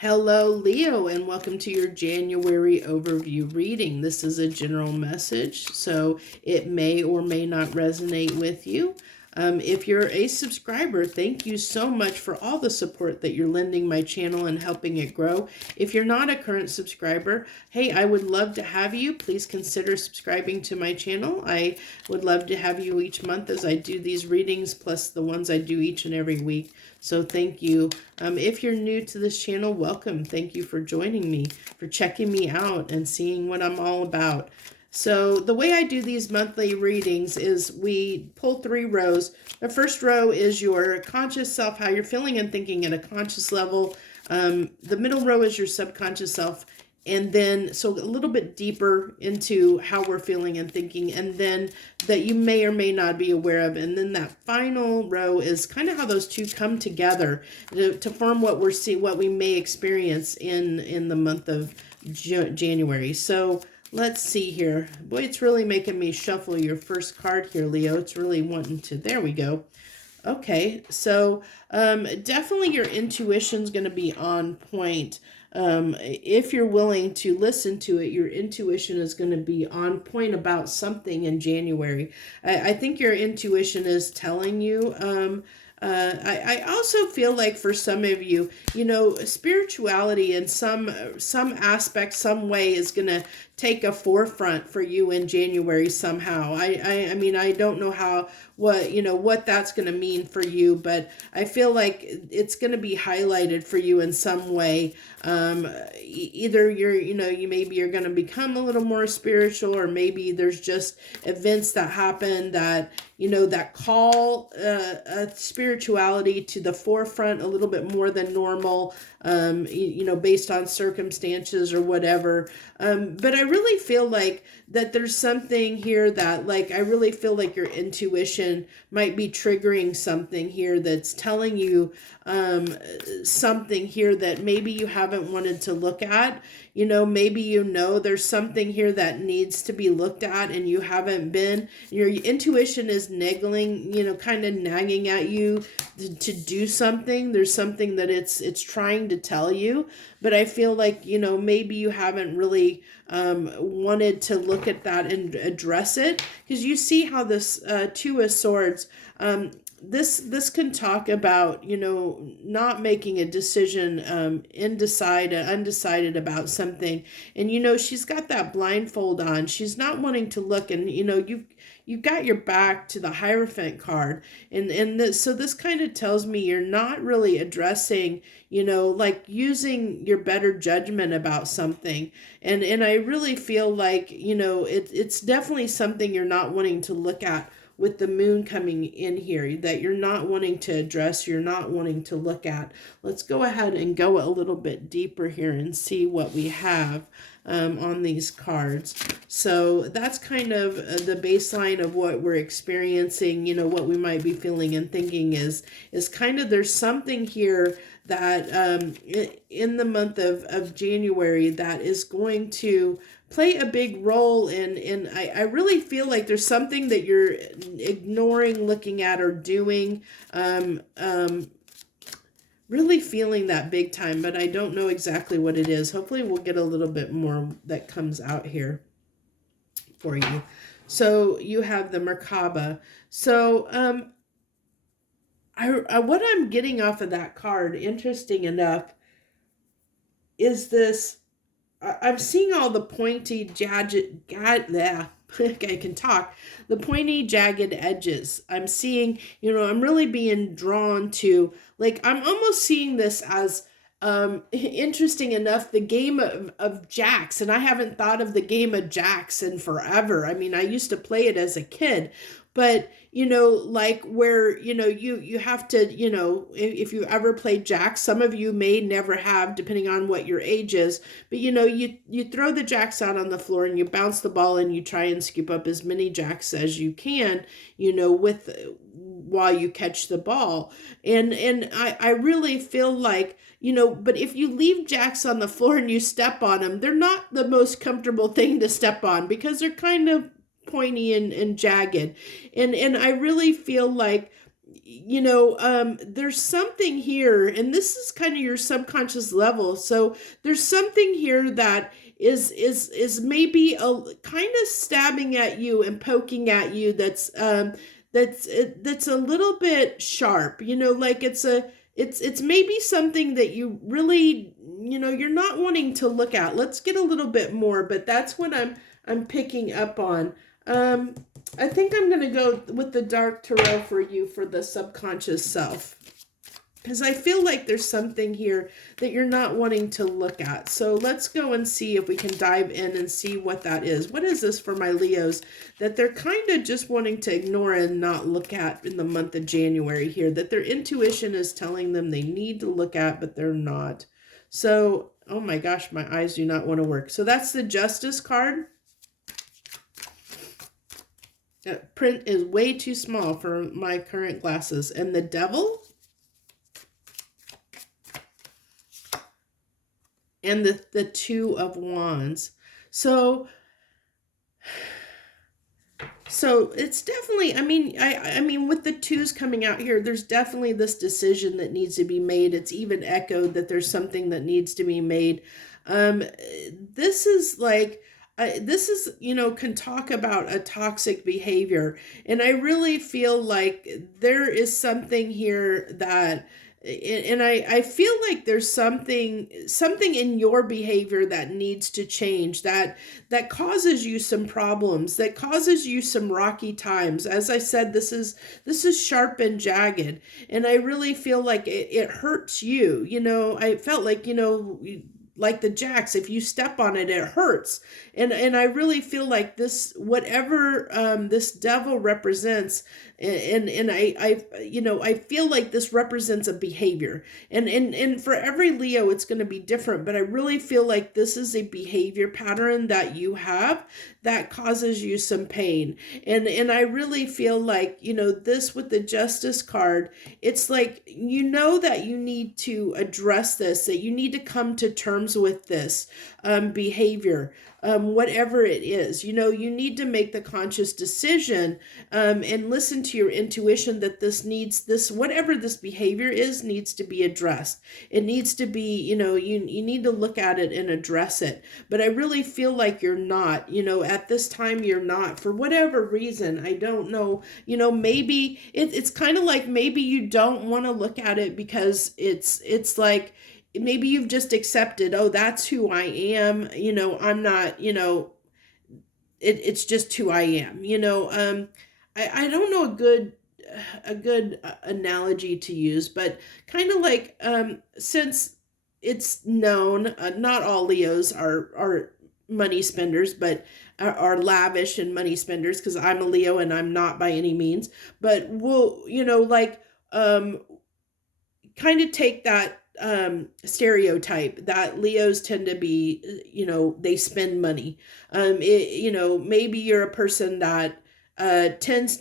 Hello, Leo, and welcome to your January overview reading. This is a general message, so it may or may not resonate with you. If you're a subscriber, thank you so much for all the support that you're lending my channel and helping it grow. If you're not a current subscriber, hey, I would love to have you. Please consider subscribing to my channel. I would love to have you each month as I do these readings, plus the ones I do each and every week. So thank you. If you're new to this channel, welcome. Thank you for joining me, for checking me out and seeing what I'm all about. So the way I do these monthly readings is we pull 3 rows. The first row is your conscious self, how you're feeling and thinking at a conscious level. The middle row is your subconscious self. And then, so a little bit deeper into how we're feeling and thinking, and then that you may or may not be aware of. And then that final row is kind of how those two come together to form what we're seeing, what we may experience in the month of January. So let's see here. Boy, it's really making me shuffle your first card here, Leo. It's really wanting to, there we go. Okay, so definitely your intuition's going to be on point. If you're willing to listen to it, your intuition is going to be on point about something in January. I think your intuition is telling you. I also feel like for some of you, you know, spirituality in some aspect, some way is going to take a forefront for you in January somehow. I mean, I don't know what that's going to mean for you, but I feel like it's going to be highlighted for you in some way. Either maybe you're going to become a little more spiritual, or maybe there's just events that happen that, that call spirituality to the forefront a little bit more than normal, based on circumstances or whatever. But I really feel like that there's something here that, like, I really feel like your intuition might be triggering something here that's telling you something here that maybe you haven't wanted to look at. Maybe there's something here that needs to be looked at and you haven't been. Your intuition is niggling, kind of nagging at you to do something. There's something that it's trying to tell you, but I feel like, maybe you haven't really wanted to look at that and address it, because you see how this Two of Swords, this can talk about, not making a decision, undecided about something. And, she's got that blindfold on. She's not wanting to look, and, you've got your back to the Hierophant card. So this kind of tells me you're not really addressing, like using your better judgment about something. And I really feel like, it's definitely something you're not wanting to look at with the moon coming in here, that you're not wanting to address, you're not wanting to look at. Let's go ahead and go a little bit deeper here and see what we have on these cards. So that's kind of the baseline of what we're experiencing, what we might be feeling and thinking is kind of, there's something here that in the month of January that is going to play a big role in I really feel like there's something that you're ignoring, looking at, or doing, really feeling that big time, but I don't know exactly what it is. Hopefully we'll get a little bit more that comes out here for you. So you have the Merkaba. So what I'm getting off of that card, interesting enough, is this. I'm seeing all the pointy, jagged, I can talk, the pointy, jagged edges. I'm seeing, I'm really being drawn to, like, I'm almost seeing this as, interesting enough, the game of jacks. And I haven't thought of the game of jacks in forever. I mean, I used to play it as a kid, but, like where, you have to, if you ever played jacks, some of you may never have, depending on what your age is, but, you throw the jacks out on the floor and you bounce the ball and you try and scoop up as many jacks as you can, while you catch the ball. And I really feel like, but if you leave jacks on the floor and you step on them, they're not the most comfortable thing to step on, because they're kind of pointy and jagged. And I really feel like, there's something here, and this is kind of your subconscious level. So there's something here that is maybe a kind of stabbing at you and poking at you. That's a little bit sharp. Like it's maybe something that you really, you're not wanting to look at. Let's get a little bit more, but that's what I'm picking up on. I think I'm going to go with the dark tarot for you for the subconscious self, because I feel like there's something here that you're not wanting to look at. So let's go and see if we can dive in and see what that is. What is this for my Leos that they're kind of just wanting to ignore and not look at in the month of January here, that their intuition is telling them they need to look at, but they're not. So, oh my gosh, my eyes do not want to work. So that's the Justice card. That print is way too small for my current glasses. And the Devil. And the Two of Wands. So it's definitely, I mean, with the twos coming out here, there's definitely this decision that needs to be made. It's even echoed that there's something that needs to be made. This is like, can talk about a toxic behavior. And I really feel like there is something here that, and I feel like there's something in your behavior that needs to change, that causes you some problems, that causes you some rocky times. As I said, this is sharp and jagged, and I really feel like it hurts you. I felt like the jacks, if you step on it, it hurts. And I really feel like this, whatever this Devil represents, and I feel like this represents a behavior. And for every Leo, it's going to be different, but I really feel like this is a behavior pattern that you have that causes you some pain. And I really feel like, this with the Justice card, it's like, that you need to address this, that you need to come to terms with this behavior, whatever it is. You need to make the conscious decision and listen to your intuition that whatever this behavior is, needs to be addressed. It needs to be, you need to look at it and address it. But I really feel like you're not, at this time, you're not, for whatever reason. I don't know, maybe it's kind of like, maybe you don't want to look at it because it's like, maybe you've just accepted, oh, that's who I am. I'm not, it's just who I am. I don't know a good analogy to use, but kind of like, since it's known, not all Leos are money spenders, but are lavish and money spenders, because I'm a Leo and I'm not by any means, but we'll, kind of take that stereotype that Leos tend to be, they spend money. Maybe you're a person that tends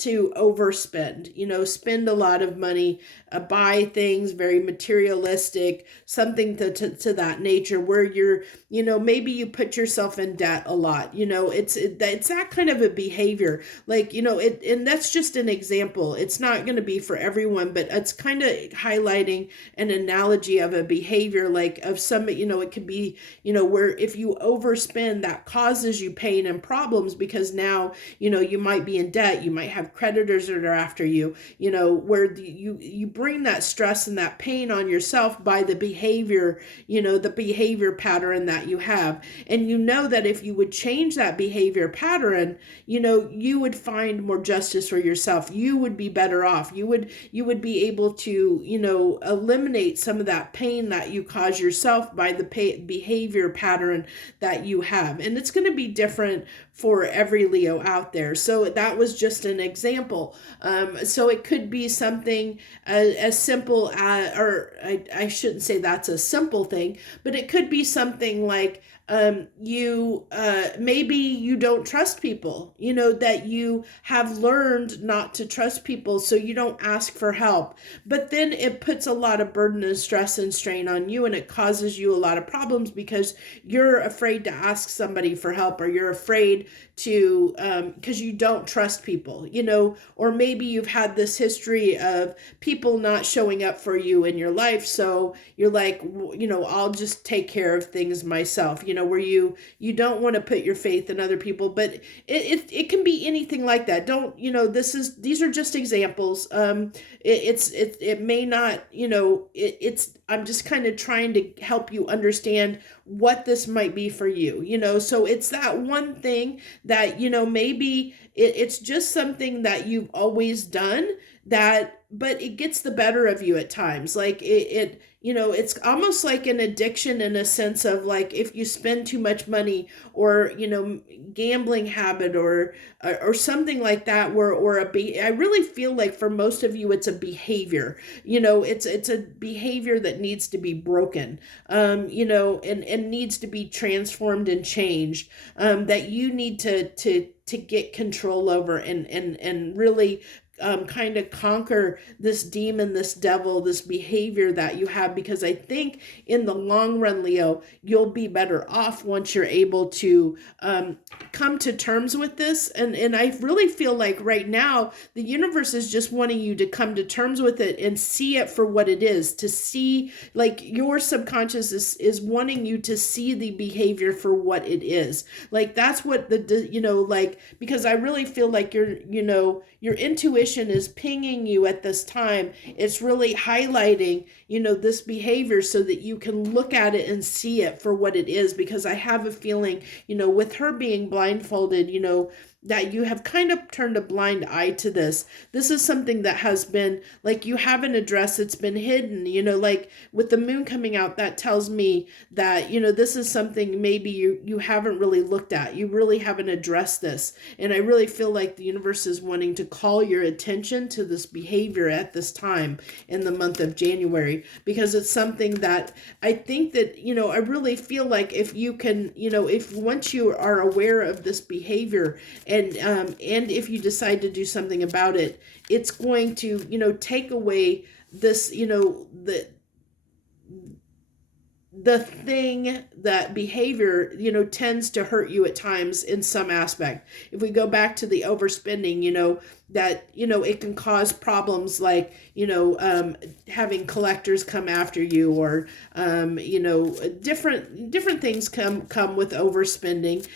to overspend, spend a lot of money, buy things, very materialistic, something to that nature, where you're, maybe you put yourself in debt a lot. It's that kind of a behavior, like, and that's just an example. It's not going to be for everyone, but it's kind of highlighting an analogy of a behavior, like of some, it could be, where if you overspend, that causes you pain and problems, because now, you might be in debt, you might have creditors that are after you, where you bring that stress and that pain on yourself by the behavior, the behavior pattern that you have. And that if you would change that behavior pattern, you would find more justice for yourself. You would be better off. You would be able to, eliminate some of that pain that you cause yourself by the behavior pattern that you have. And it's going to be different for every Leo out there. So that was just an example. So it could be something as simple as, or I shouldn't say that's a simple thing, but it could be something like, maybe you don't trust people, that you have learned not to trust people, so you don't ask for help. But then it puts a lot of burden and stress and strain on you, and it causes you a lot of problems because you're afraid to ask somebody for help, or you're afraid to because you don't trust people, or maybe you've had this history of people not showing up for you in your life, so you're like, I'll just take care of things myself, where you don't want to put your faith in other people. But it can be anything like that. Don't, these are just examples. It may not, I'm just kind of trying to help you understand what this might be for you, so it's that one thing that, maybe it's just something that you've always done, but it gets the better of you at times. Like it's almost like an addiction, in a sense of like, if you spend too much money, or, gambling habit, or something like that, I really feel like for most of you, it's a behavior, it's a behavior that needs to be broken, and needs to be transformed and changed, that you need to get control over, and really kind of conquer this demon, this devil, this behavior that you have. Because I think in the long run, Leo, you'll be better off once you're able to come to terms with this. And I really feel like right now, the universe is just wanting you to come to terms with it and see it for what it is. To see, like, your subconscious is wanting you to see the behavior for what it is. Like, that's what because I really feel like your intuition is pinging you at this time. It's really highlighting, this behavior, so that you can look at it and see it for what it is. Because I have a feeling, with her being blindfolded, that you have kind of turned a blind eye to this. This is something that has been, like, you haven't addressed. It's been hidden, like with the moon coming out, that tells me that, this is something maybe you haven't really looked at. You really haven't addressed this. And I really feel like the universe is wanting to call your attention to this behavior at this time in the month of January, because it's something that I think that, I really feel like if you can, if once you are aware of this behavior, and if you decide to do something about it, it's going to, take away this, the thing, that behavior, tends to hurt you at times in some aspect. If we go back to the overspending, that, it can cause problems like, having collectors come after you, or, different things come with overspending,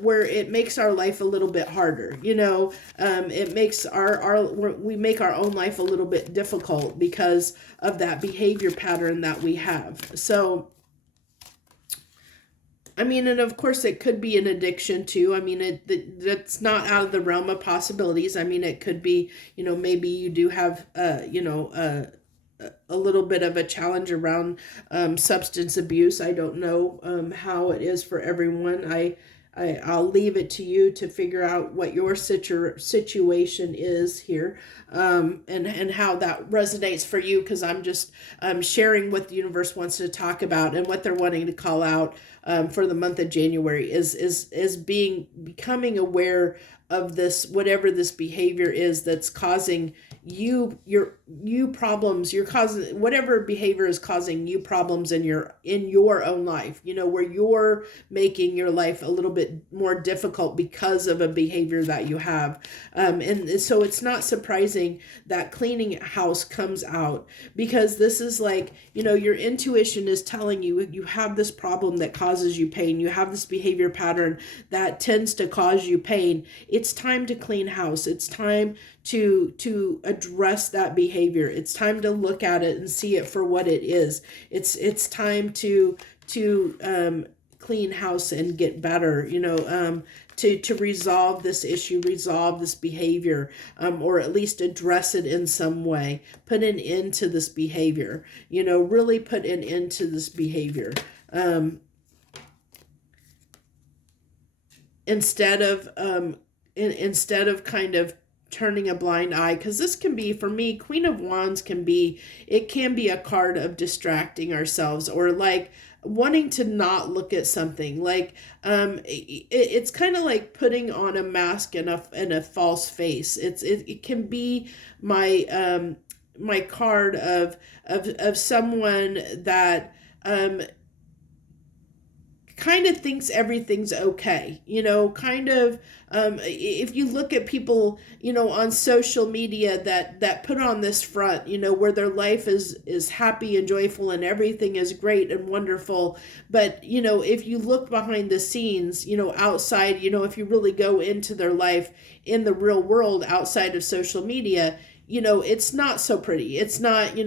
where it makes our life a little bit harder, it makes we make our own life a little bit difficult because of that behavior pattern that we have. So, I mean, and of course it could be an addiction too. I mean, that's not out of the realm of possibilities. I mean, it could be, maybe you do have, a little bit of a challenge around substance abuse. I don't know how it is for everyone. I'll leave it to you to figure out what your situation is here, and how that resonates for you, because I'm just sharing what the universe wants to talk about, and what they're wanting to call out for the month of January is becoming aware of this, whatever this behavior is that's causing you problems. You're causing, whatever behavior is causing you problems in your own life, where you're making your life a little bit more difficult because of a behavior that you have. And so it's not surprising that cleaning house comes out, because this is like, your intuition is telling you you have this problem that causes you pain. You have this behavior pattern that tends to cause you pain. It's time to clean house. It's time to address that behavior. It's time to look at it and see it for what it is. It's time to clean house and get better, to resolve this issue, resolve this behavior, or at least address it in some way. Put an end to this behavior, really put an end to this behavior. Instead of kind of turning a blind eye, because this can be, for me, Queen of Wands can be a card of distracting ourselves, or like wanting to not look at something. Like it's kind of like putting on a mask and a false face. It can be my my card of someone that kind of thinks everything's okay, kind of, if you look at people, on social media that put on this front, where their life is happy and joyful and everything is great and wonderful. But, if you look behind the scenes, outside, if you really go into their life in the real world outside of social media, it's not so pretty. It's not,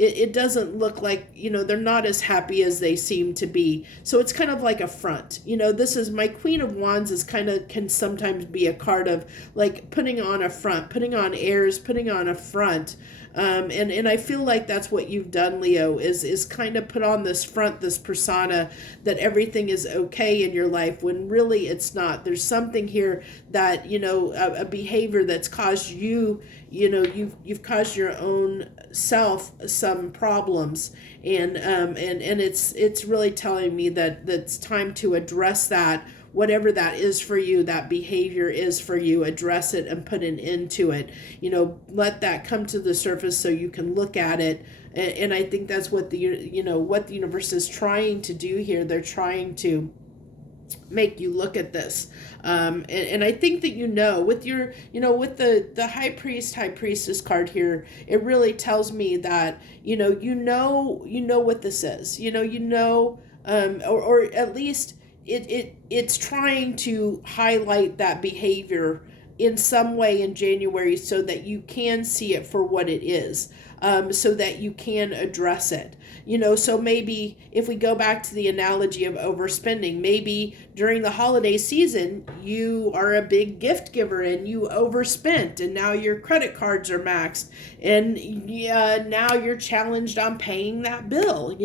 it doesn't look like, they're not as happy as they seem to be. So it's kind of like a front. This is my Queen of Wands can sometimes be a card of like putting on a front, putting on airs, putting on a front. And I feel like that's what you've done, Leo, is kind of put on this front, this persona that everything is okay in your life when really it's not. There's something here that, a behavior that's caused you, you've caused your own self some problems. And it's really telling me that it's time to address that. Whatever that is for you, that behavior is for you, address it and put an end to it. Let that come to the surface so you can look at it. And I think that's what the universe is trying to do here. They're trying to make you look at this. And I think that, with your, with the high priestess card here, it really tells me that, what this is, or at least it's trying to highlight that behavior in some way in January so that you can see it for what it is, so that you can address it. So maybe if we go back to the analogy of overspending, maybe during the holiday season, you are a big gift giver and you overspent and now your credit cards are maxed and now you're challenged on paying that bill,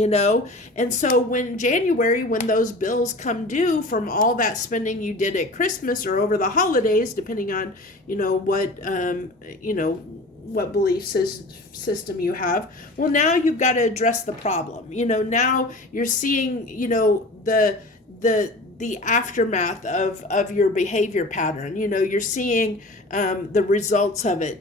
And so when January, when those bills come due from all that spending you did at Christmas or over the holidays, depending on, what belief system you have, well, now you've got to address the problem. Now you're seeing, the aftermath of your behavior pattern. You're seeing the results of it,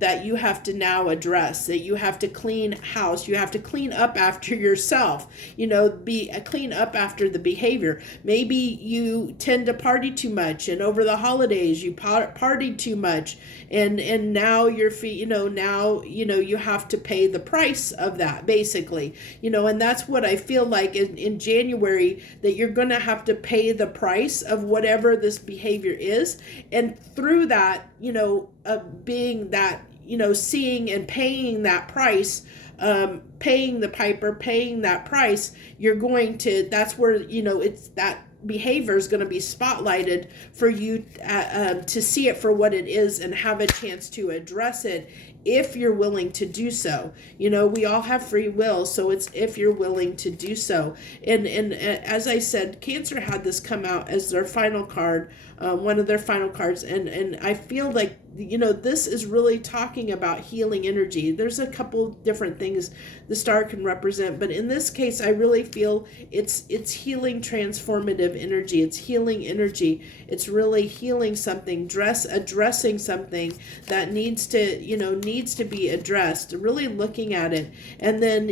that you have to now address, that you have to clean house, you have to clean up after yourself, clean up after the behavior. Maybe you tend to party too much and over the holidays you partied too much and now you have to pay the price of that, basically, and that's what I feel like in January, that you're going to have to pay the price of whatever this behavior is. And through that, being that, seeing and paying that price, paying the piper, paying that price, you're going to, that's where, it's that behavior is going to be spotlighted for you to see it for what it is and have a chance to address it if you're willing to do so. We all have free will, so it's if you're willing to do so. And as I said, Cancer had this come out as their final card, one of their final cards, and I feel like this is really talking about healing energy. There's a couple different things the star can represent, but in this case, I really feel it's healing transformative energy. It's healing energy. It's really healing something, addressing something that needs to be addressed, really looking at it, and then,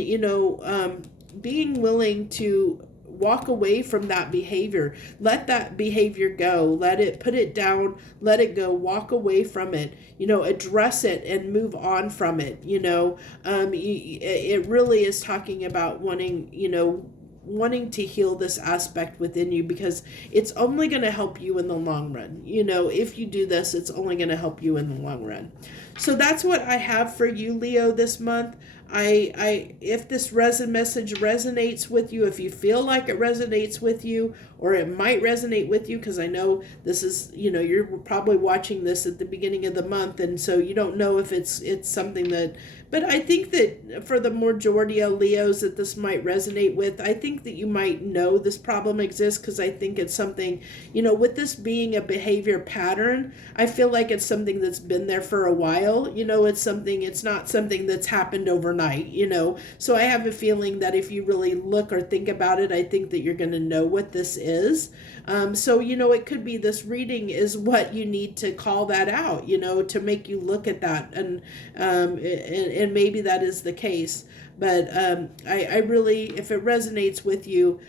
being willing to walk away from that behavior. Let that behavior go. Put it down, let it go, walk away from it, address it and move on from it. It really is talking about wanting to heal this aspect within you, because it's only going to help you in the long run. If you do this, it's only going to help you in the long run. So that's what I have for you, Leo, this month. If this message resonates with you, if you feel like it resonates with you, or it might resonate with you, because I know this is, you're probably watching this at the beginning of the month, and so you don't know if it's something that, but I think that for the majority of Leos that this might resonate with, I think that you might know this problem exists, because I think it's something, with this being a behavior pattern, I feel like it's something that's been there for a while. It's not something that's happened overnight, so I have a feeling that if you really look or think about it, I think that you're going to know what this is. So, it could be this reading is what you need to call that out, to make you look at that. And maybe that is the case. But I really, if it resonates with you,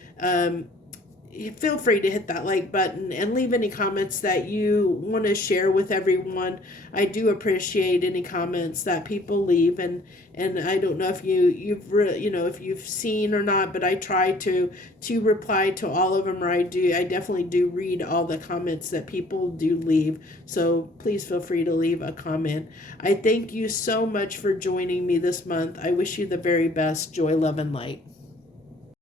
feel free to hit that like button and leave any comments that you want to share with everyone. I do appreciate any comments that people leave, and I don't know if if you've seen or not, but I try to reply to all of them, or I definitely do read all the comments that people do leave. So please feel free to leave a comment. I thank you so much for joining me this month. I wish you the very best. Joy, love, and light.